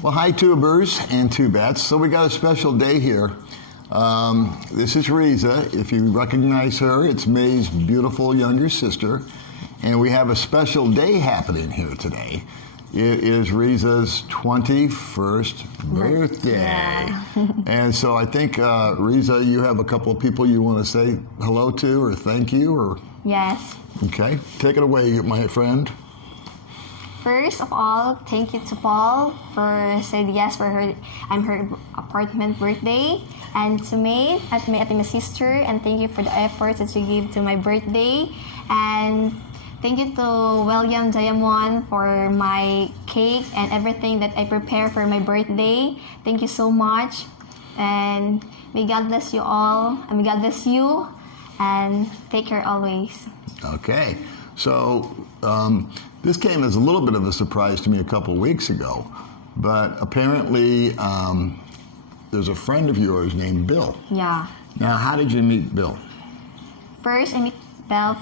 Well, hi, tubers and tubettes. So we got a special day here. This is Riza. If you recognize her, it's May's beautiful younger sister. And we have a special day happening here today. It is Riza's 21st birthday. Yeah. And so I think, Riza, you have a couple of people you want to say hello to or thank you, or? Yes. Okay, take it away, my friend. First of all, thank you to Paul for saying yes for her apartment birthday, and to May at my sister, and thank you for the efforts that you gave to my birthday, and thank you to William Diamond for my cake and everything that I prepare for my birthday. Thank you so much, and may God bless you all, and may God bless you, and take care always. Okay, so this came as a little bit of a surprise to me a couple weeks ago, but apparently there's a friend of yours named Bill. Yeah. Now, how did you meet Bill? First, I meet Bill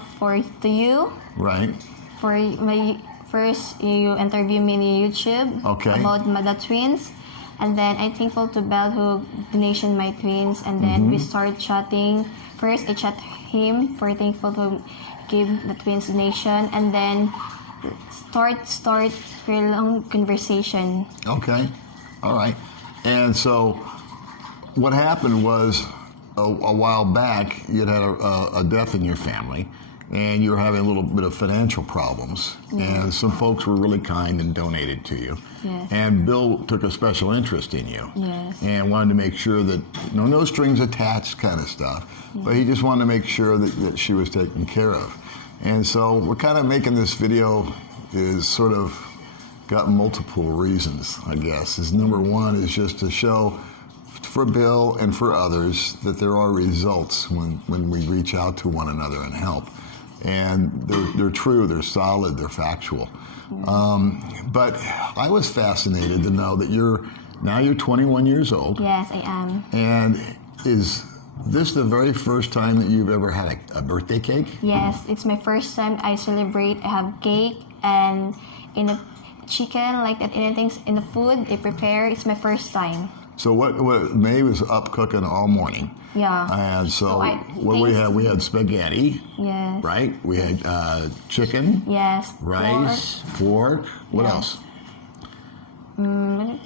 to you. Right. For my first, you interview me on YouTube about the twins, and then I'm thankful to Bill who donated my twins, and then we started chatting. First, I chat him for thankful to give the twins donation, and then start very long conversation. Okay, all right. And so what happened was a while back you had a death in your family, and you were having a little bit of financial problems, and some folks were really kind and donated to you. Yes. And Bill took a special interest in you. Yes. And wanted to make sure that, no strings attached kind of stuff, but he just wanted to make sure that she was taken care of. And so we're kind of making this video is sort of got multiple reasons, I guess. Number one is just to show for Bill and for others that there are results when we reach out to one another and help. And they're true, they're solid, they're factual. But I was fascinated to know that you're 21 years old. Yes, I am. And is this the very first time that you've ever had a birthday cake? Yes, it's my first time I celebrate. I have cake and in a chicken, like that, anything in the food they prepare. It's my first time. So what May was up cooking all morning. Yeah. And so what we had? We had spaghetti. Yes. Right? We had chicken. Yes. Rice, pork. What else?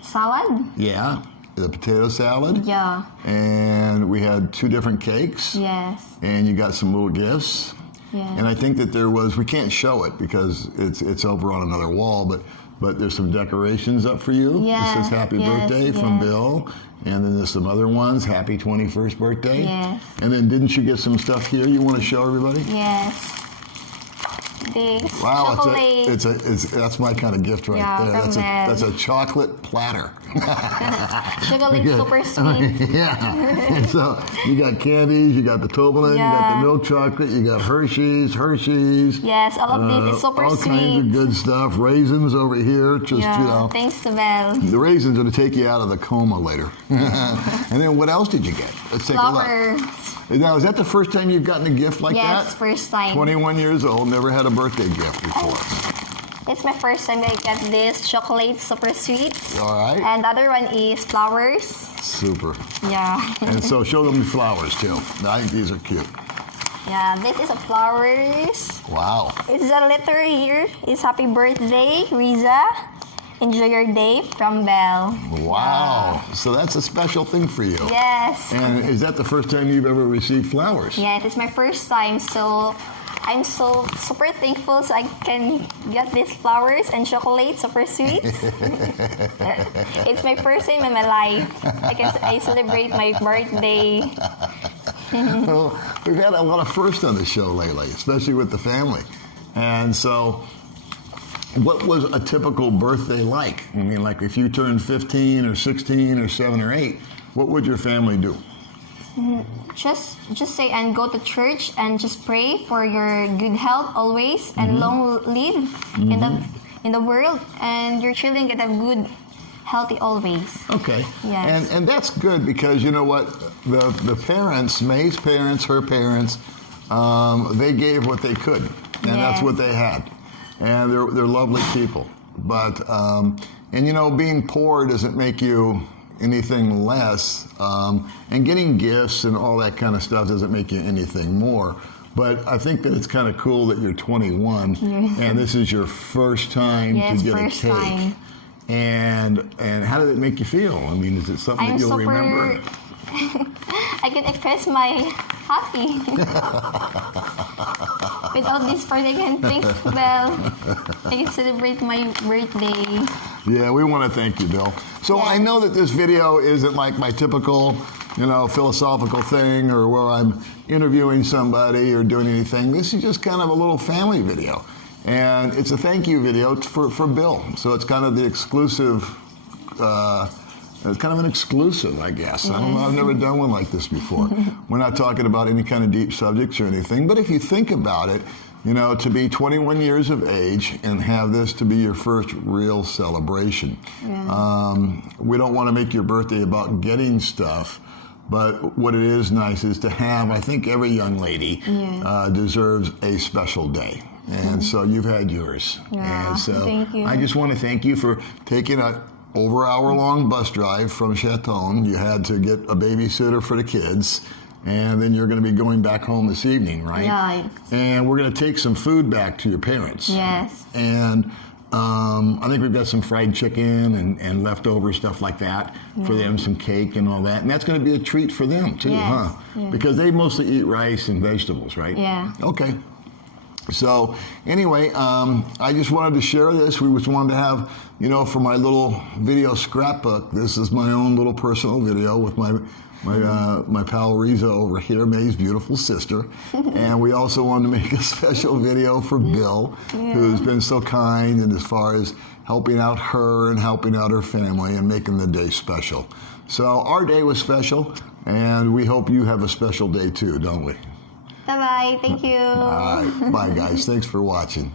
Salad. Yeah. The potato salad. Yeah. And we had 2 different cakes. Yes. And you got some little gifts. Yeah. And I think that there was, we can't show it because it's over on another wall, but there's some decorations up for you. Yeah. It says happy birthday from Bill. And then there's some other ones, happy 21st birthday. Yes. And then didn't you get some stuff here you want to show everybody? Yes. This wow, chocolate. that's my kind of gift right there. That's a chocolate platter. Chocolate super sweet. Yeah. And so you got candies, you got the Toblerone, you got the milk chocolate, you got Hershey's. Yes, all of this is super all sweet. All kinds of good stuff. Raisins over here, just Thanks to Belle. The raisins are to take you out of the coma later. And then what else did you get? Let's take a look. Now, is that the first time you've gotten a gift like that? Yes, first time. 21 years old, never had a birthday gift before. It's my first time I got this chocolate super sweet. All right. And the other one is flowers. Super. Yeah. And so show them the flowers too. I think these are cute. Yeah, this is a flowers. Wow. It's a letter here. It's happy birthday, Riza. Enjoy your day from Belle. Wow. So that's a special thing for you. Yes. And is that the first time you've ever received flowers? Yes, it's my first time. So I'm so super thankful so I can get these flowers and chocolate, super sweet. It's my first time in my life. I celebrate my birthday. Well, we've had a lot of firsts on the show lately, especially with the family. And so what was a typical birthday like? I mean, like if you turned 15 or 16 or 7 or 8, what would your family do? Just say and go to church and just pray for your good health always and long live in the world, and your children get a good healthy always. Okay. Yes. And that's good because you know what, the parents, May's parents, her parents, they gave what they could, and that's what they had, and they're lovely people. But And you know, being poor doesn't make you anything less, and getting gifts and all that kind of stuff doesn't make you anything more. But I think that it's kind of cool that you're 21 and this is your first time to get a cake. Time. And how did it make you feel? I mean, is it something that you'll remember? I can express my happy. Without this part, I can think, well, I can celebrate my birthday. Yeah, we want to thank you, Bill. So I know that this video isn't like my typical, you know, philosophical thing or where I'm interviewing somebody or doing anything. This is just kind of a little family video. And it's a thank you video for Bill. So it's kind of the exclusive, it's kind of an exclusive, I guess. I don't know, I've never done one like this before. We're not talking about any kind of deep subjects or anything, but if you think about it, you know, to be 21 years of age and have this to be your first real celebration. We don't want to make your birthday about getting stuff, but what it is nice is to have, I think every young lady deserves a special day. And so you've had yours. And so thank you. I just want to thank you for taking a over hour-long bus drive from Chaton. You had to get a babysitter for the kids, and then you're going to be going back home this evening, right? Yeah. And we're going to take some food back to your parents. Yes. And I think we've got some fried chicken and leftover stuff like that for them, some cake and all that. And that's going to be a treat for them too, huh? Yeah. Because they mostly eat rice and vegetables, right? Yeah. Okay. So anyway, I just wanted to share this. We just wanted to have, you know, for my little video scrapbook, this is my own little personal video with my pal Riza over here, May's beautiful sister. And we also wanted to make a special video for Bill, who's been so kind and as far as helping out her and helping out her family and making the day special. So our day was special, and we hope you have a special day too, don't we? Bye-bye. Thank you. All right. Bye, guys. Thanks for watching.